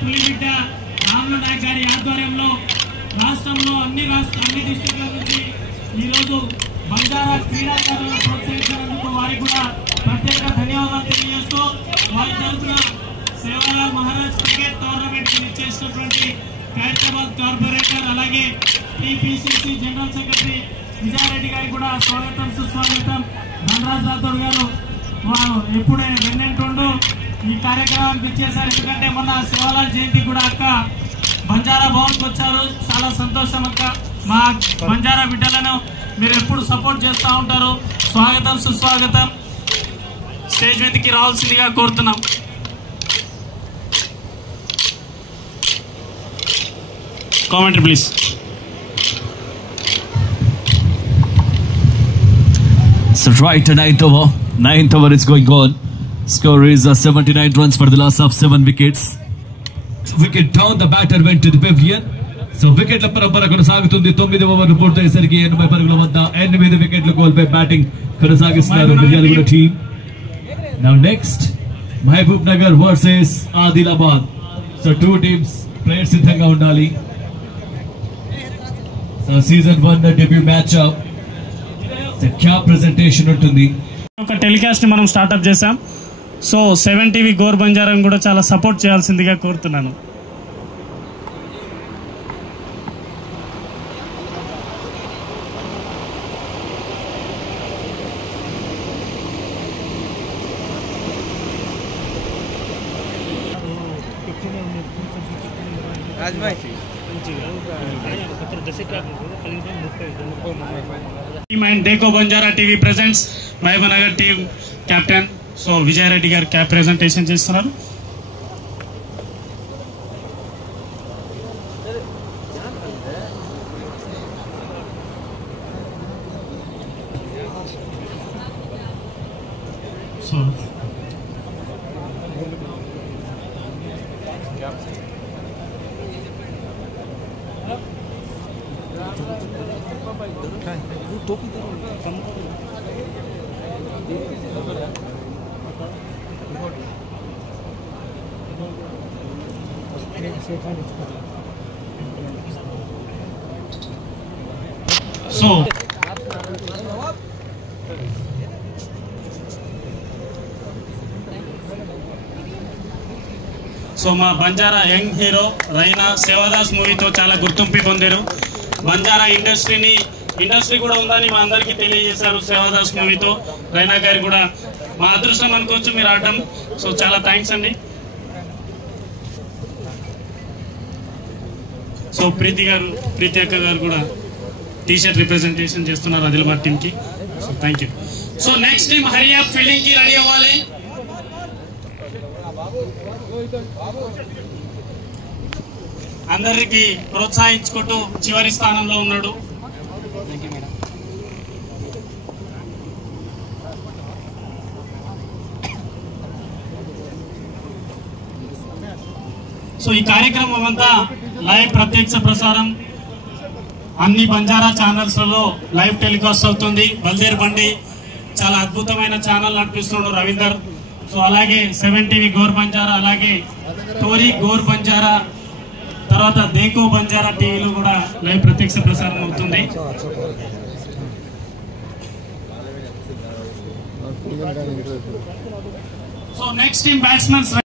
పులిబిడ్డ రాములు నాయక్ గారి ఆధ్వర్యంలో రాష్ట్రంలో అన్ని డిస్ట్రిక్ట్ల నుంచి ఈరోజు బంజారా క్రీడాకారులను ప్రోత్సహించినందుకు వారికి కూడా ప్రత్యేక ధన్యవాదాలు తెలియజేస్తూ వారి తరఫున సేవాలాల్ మహారాజ్ క్రికెట్ టోర్నమెంట్ కి ఇచ్చేసినటువంటి ఖైరతాబాద్ కార్పొరేటర్ అలాగే టీపీసీసీ జనరల్ సెక్రటరీ విజయారెడ్డి గారికి కూడా స్వాగతం సుస్వాగతం. ధనరాజ్ రాథోడ్ గారు ఎప్పుడే వెన్నెంటుండు ఈ కార్యక్రమానికి ఇచ్చేసారు. ఎందుకంటే మొన్న సేవాలాల్ జయంతి కూడా అక్క బంజారా భవన్కి వచ్చారు. చాలా సంతోషం అక్క. మా బంజారా బిడ్డలను మీరు ఎప్పుడు సపోర్ట్ చేస్తూ ఉంటారు. స్వాగతం సుస్వాగతం. స్టేజ్ మీదకి రావాల్సిందిగా కోరుతున్నాం. Commentary please. So right, ninth over is going on. Score is 79 runs for the loss of 7 wickets. Wicket down, the batter went to the pavilion. So wicket la parampara konasaguthundi. 9వ over పూర్తయ్యేసరికి 80 పరుగుల వద్ద 8 వికెట్లు కోల్పోయి batting కొనసాగిస్తున్నారు Miryalaguda team. Now next, Mahabubnagar versus Adilabad. So two teams players సిద్ధంగా ఉండాలి. So season 1 debut match up. Cap presentation ఉంటుంది. ఒక టెలికాస్ట్ ని మనం స్టార్ట్అప్ చేసాం. సో 7 టీవీ గోర్ బంజారం కూడా చాలా సపోర్ట్ చేయాల్సిందిగా కోరుతున్నాను. And Deco Banjara TV presents Mahbubnagar team captain. So Vijay Reddy garu cap presentation చేస్తున్నారు. సో సో మా బంజారా యంగ్ హీరో రైనా సేవాదాస్ మూవీతో చాలా గుర్తింపు పొందారు. బంజారా ఇండస్ట్రీ కూడా ఉందని మా అందరికీ తెలియజేశారు. సేవాదాస్ మూవీతో రైనా గారు కూడా మా అదృష్టం అనుకోవచ్చు మీరు ఆడటం. సో చాలా థ్యాంక్స్ అండి. సో ప్రీతి అక్క గారు కూడా టీ-షర్ట్ రిప్రజెంటేషన్ చేస్తున్నారు ఆదిలాబాద్ టీమ్ కి. So thank you. So next team hurry up fielding కి రెడీ అవ్వాలి. అందరికి ప్రోత్సహించుకుంటూ చివరి స్థానంలో ఉన్నాడు. సో ఈ కార్యక్రమం అంతా లైవ్ ప్రత్యక్ష ప్రసారం అన్ని బంజారా ఛానల్స్ లలో లైవ్ టెలికాస్ట్ అవుతుంది. బల్దేర్ బండి చాలా అద్భుతమైన ఛానల్ నడిపిస్తున్నాడు రవీందర్. సో అలాగే 7 టీవీ గోర్ బంజారా, అలాగే టోరీ గోర్ బంజారా, తర్వాత దేకో బంజారా టీవీలో కూడా లైవ్ ప్రత్యక్ష ప్రసారం అవుతుంది. So next team batsmen